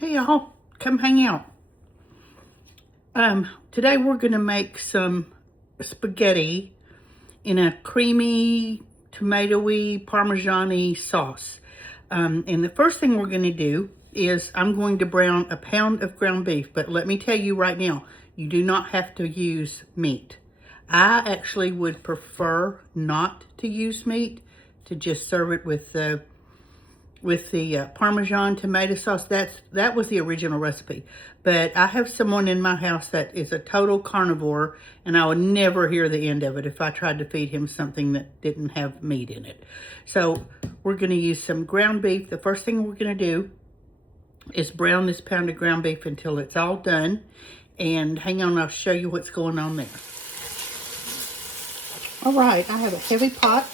Hey y'all, come hang out. Today we're gonna make some spaghetti in a creamy, tomatoey, Parmesan-y sauce. And the first thing we're gonna do is I'm going to brown a pound of ground beef, but let me tell you right now, you do not have to use meat. I actually would prefer not to use meat, to just serve it with the Parmesan tomato sauce. That was the original recipe. But I have someone in my house that is a total carnivore, and I would never hear the end of it if I tried to feed him something that didn't have meat in it. So we're going to use some ground beef. The first thing we're going to do is brown this pound of ground beef until it's all done. And hang on, I'll show you what's going on there. All right, I have a heavy pot,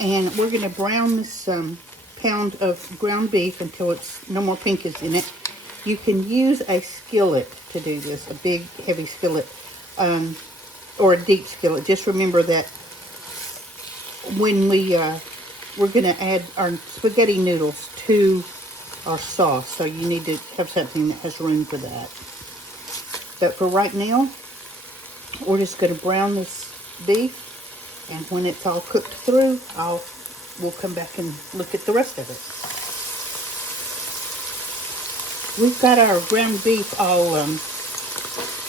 and we're going to brown this pound of ground beef until it's no more pinkies in it. You can use a skillet to do this, a big heavy skillet, or a deep skillet. Just remember that when we're going to add our spaghetti noodles to our sauce, so you need to have something that has room for that. But for right now, we're just going to brown this beef, and when it's all cooked through, we'll come back and look at the rest of it. We've got our ground beef all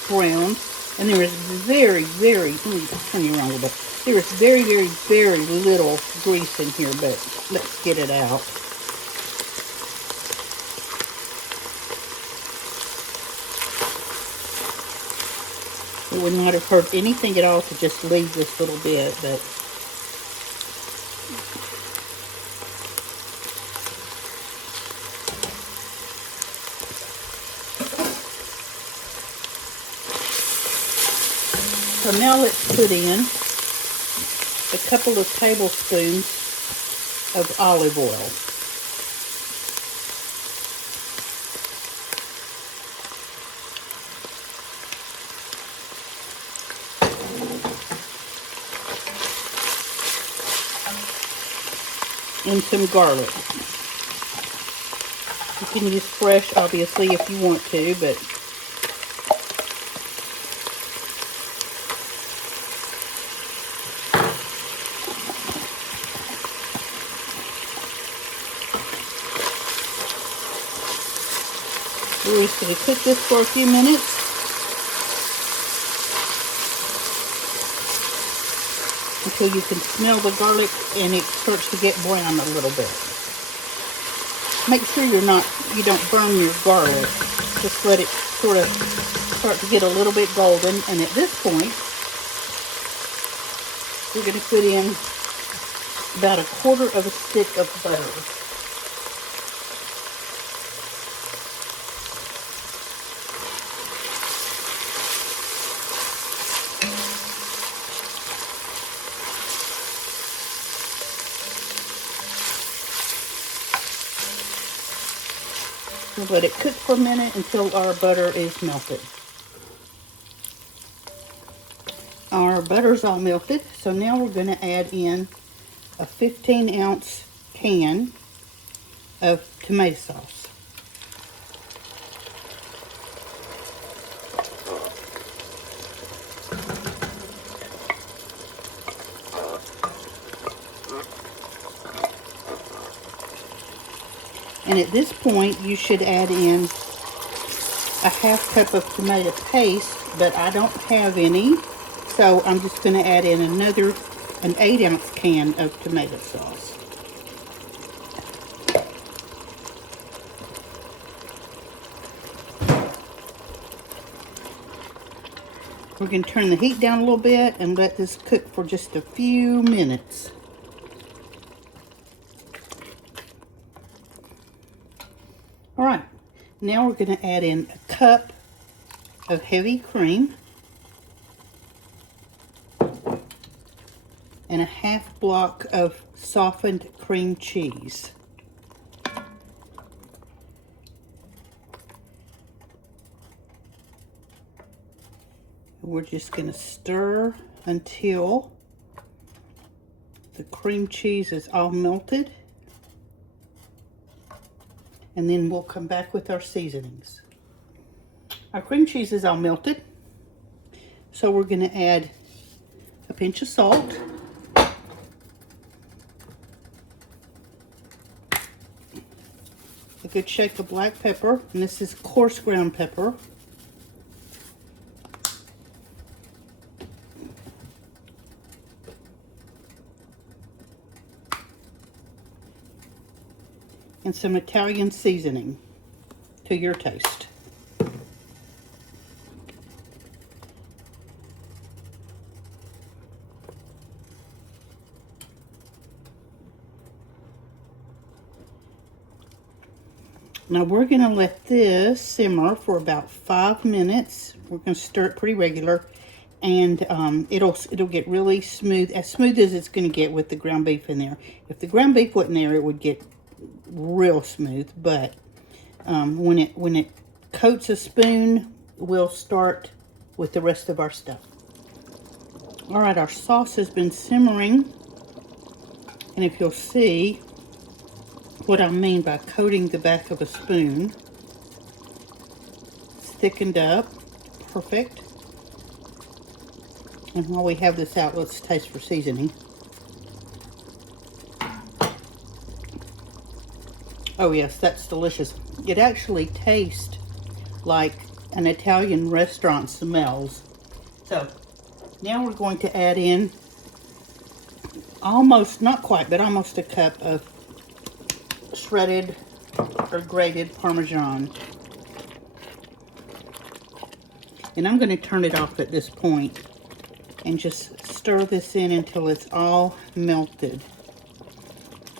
browned, and there is very, very, let me turn you around a little bit. There is very, very, very little grease in here, but let's get it out. It would not have hurt anything at all to just leave this little bit, but so now let's put in a couple of tablespoons of olive oil. And some garlic. You can use fresh, obviously, if you want to, but we're just going to cook this for a few minutes. Until you can smell the garlic and it starts to get brown a little bit. Make sure you don't burn your garlic. Just let it sort of start to get a little bit golden. And at this point, we're going to put in about a quarter of a stick of butter. We'll let it cook for a minute until our butter is melted. Our butter's all melted, so now we're going to add in a 15-ounce can of tomato sauce. And at this point, you should add in a half cup of tomato paste, but I don't have any, so I'm just going to add in an 8-ounce can of tomato sauce. We're going to turn the heat down a little bit and let this cook for just a few minutes. All right, now we're going to add in a cup of heavy cream and a half block of softened cream cheese. We're just going to stir until the cream cheese is all melted. and then we'll come back with our seasonings. Our cream cheese is all melted, so we're going to add a pinch of salt, a good shake of black pepper, and this is coarse ground pepper, and some Italian seasoning to your taste. Now we're going to let this simmer for about 5 minutes. We're going to stir it pretty regular, and it'll get really smooth as it's going to get with the ground beef in there. If the ground beef wasn't there, it would get real smooth. But when it coats a spoon, we'll start with the rest of our stuff. All right, our sauce has been simmering, and if you'll see what I mean by coating the back of a spoon, it's thickened up, perfect. And while we have this out, let's taste for seasoning. Oh yes, that's delicious. It actually tastes like an Italian restaurant smells. So now we're going to add in almost, not quite, but almost a cup of shredded or grated Parmesan. And I'm going to turn it off at this point and just stir this in until it's all melted,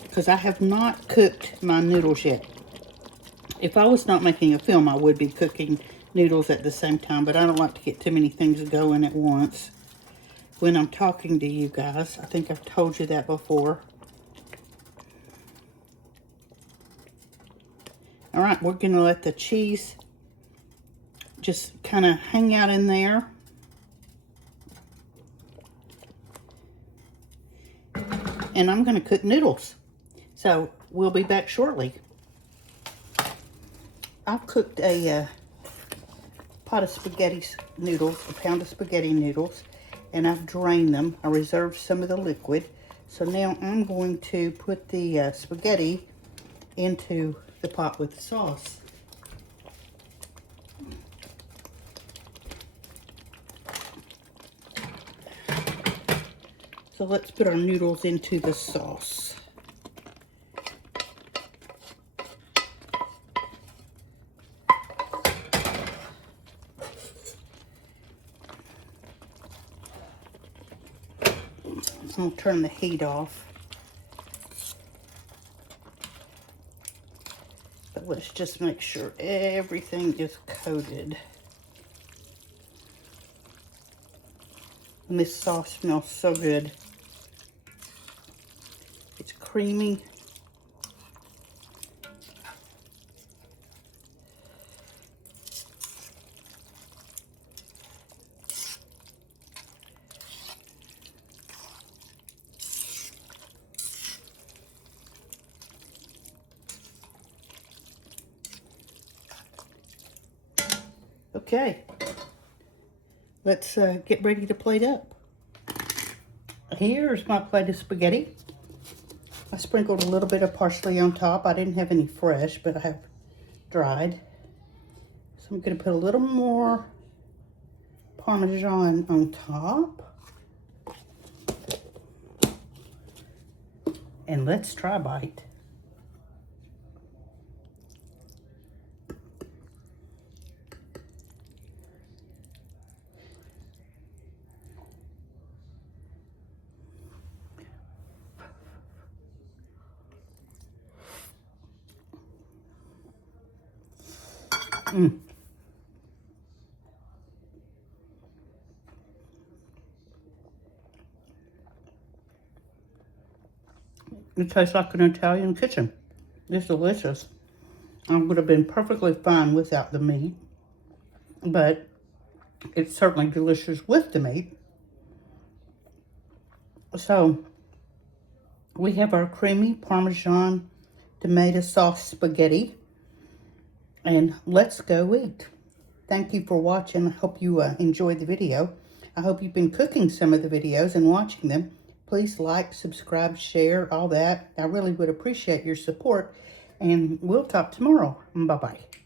because I have not cooked my noodles yet. If I was not making a film, I would be cooking noodles at the same time, but I don't like to get too many things going at once when I'm talking to you guys. I think I've told you that before. All right, we're going to let the cheese just kind of hang out in there. And I'm going to cook noodles. So we'll be back shortly. I've cooked a pot of spaghetti noodles, a pound of spaghetti noodles, and I've drained them. I reserved some of the liquid. So now I'm going to put the spaghetti into the pot with the sauce. So let's put our noodles into the sauce. I'm going to turn the heat off. But let's just make sure everything is coated. And this sauce smells so good. It's creamy. Okay, let's get ready to plate up. Here's my plate of spaghetti. I sprinkled a little bit of parsley on top. I didn't have any fresh, but I have dried. So I'm going to put a little more Parmesan on top. And let's try a bite. It tastes like an Italian kitchen. It's delicious. I would have been perfectly fine without the meat, but it's certainly delicious with the meat. So we have our creamy Parmesan tomato sauce spaghetti. And let's go eat. Thank you for watching. I hope you enjoyed the video. I hope you've been cooking some of the videos and watching them. Please like, subscribe, share, all that. I really would appreciate your support. And we'll talk tomorrow. Bye-bye.